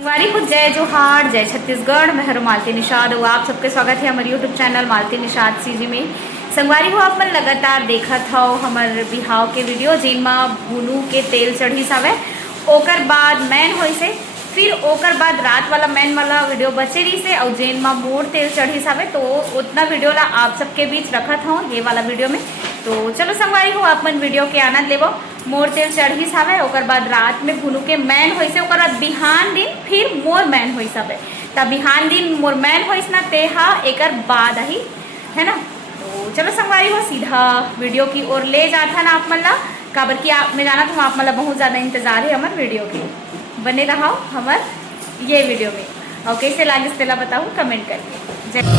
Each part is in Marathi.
संगवारी को जय जोहार, जय छत्तीसगढ़। मैं हूं मालती निषाद और आप सबके स्वागत है हमारे यूट्यूब चैनल मालती निषाद सीजी में। संगवारी को आप मन लगातार देखत हो हमारे बिहाव के वीडियो जिनमें भुनू के तेल चढ़ी सावे, ओकर बाद मैन होई से, फिर ओकर बाद रात वाला मैन वाला वीडियो बचे रही से और जेन में मोर तेल चढ़ी सावे, तो उतना वीडियो ला आप सबके बीच रखत हो ये वाला वीडियो में। तो चलो संगवारी हो आप मन वीडियो के आनंद लेवो। मोर तेल चढ़ी सावे, ओकर बाद रात में भुनू के मैन होइसे, ओकर बाद बिहान दिन फिर मोर मैन होइस हवे। तब बिहान दिन मोर मैन होइस ना ते हा एकर बाद ही है ना। तो चलो संगवारी हो सीधा वीडियो की ओर ले जाता ना आप मन ला, काबर की आप मैं जाना तो आप मन ला बहुत ज़्यादा इंतजार है हमारे वीडियो के। बने रहो हमार ये वीडियो में और कैसे लागे तेला बताऊँ कमेंट करके। जय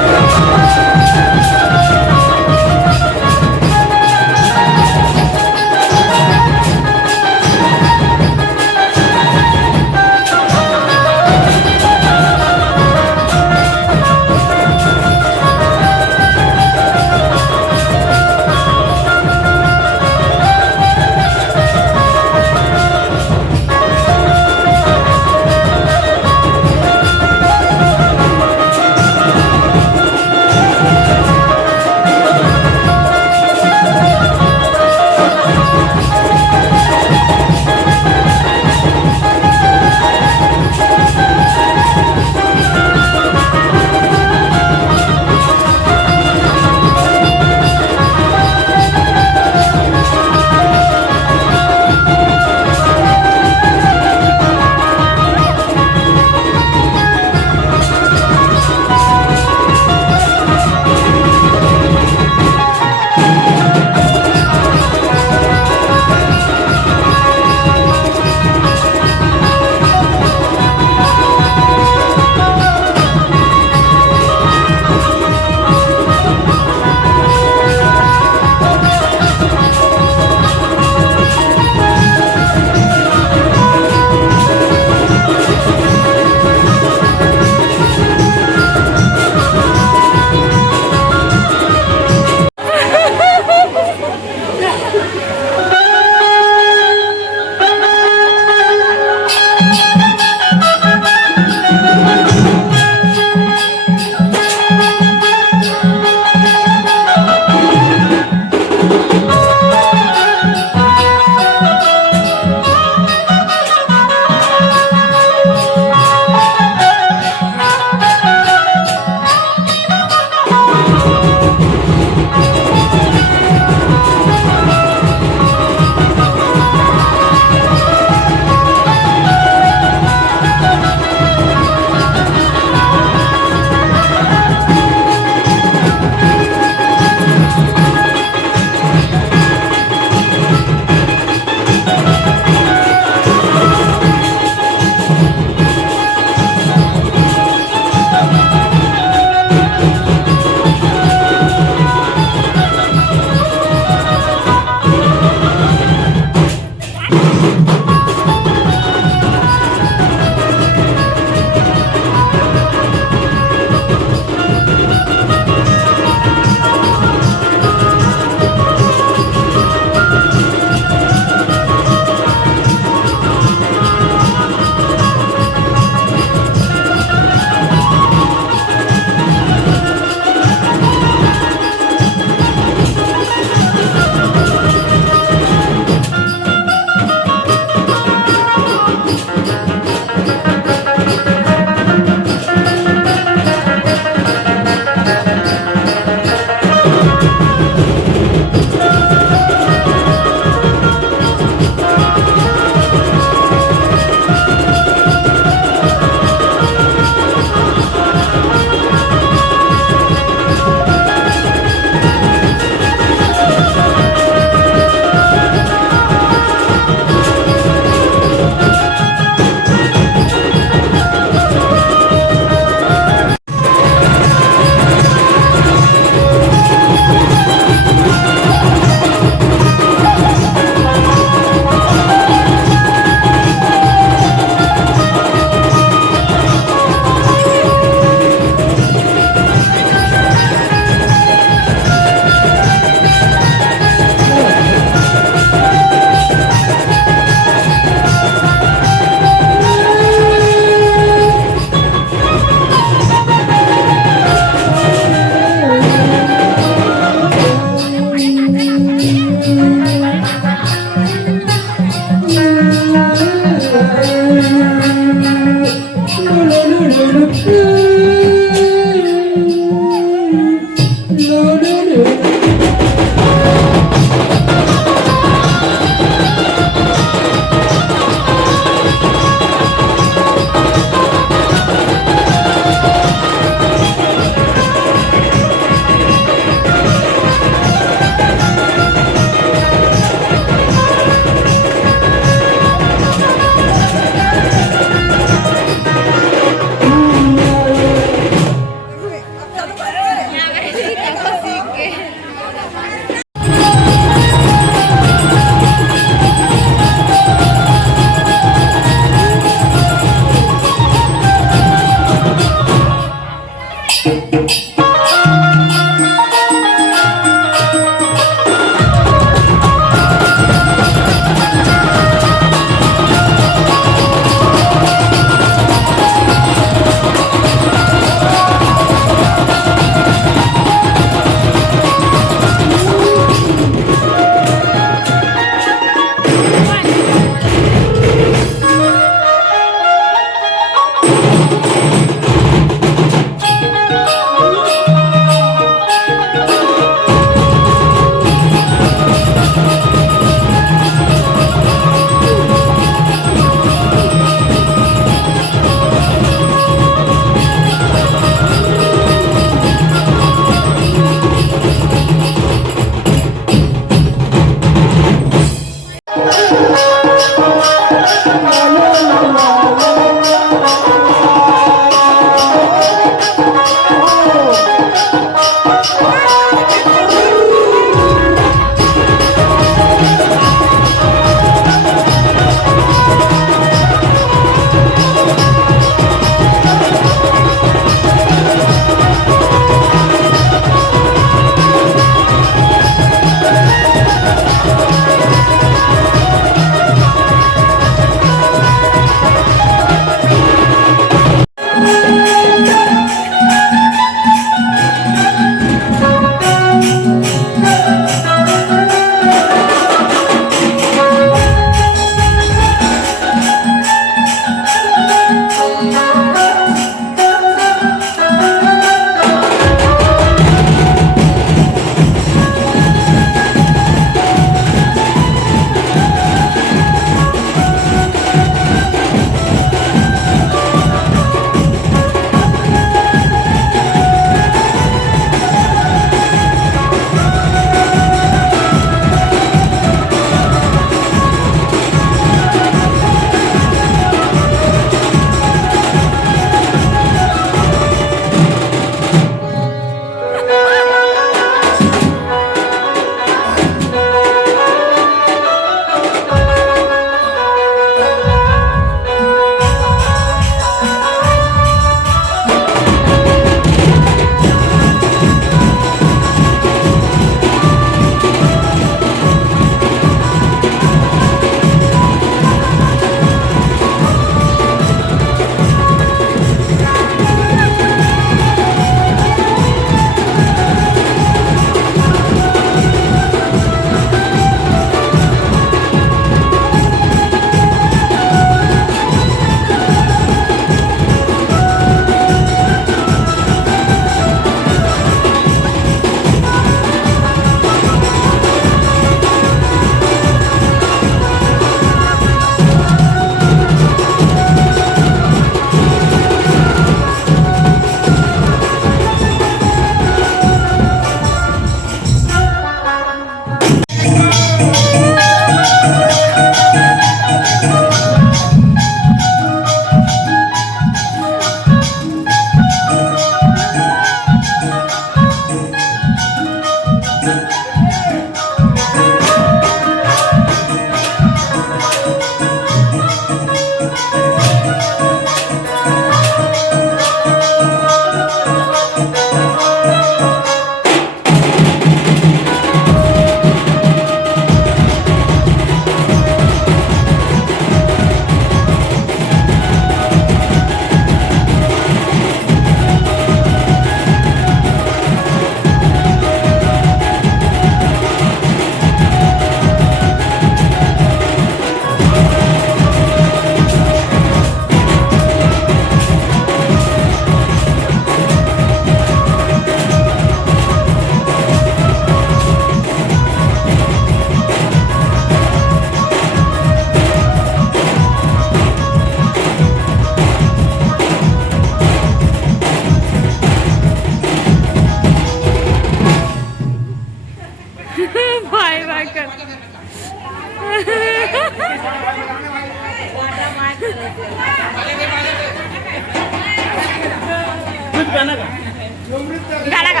गाना का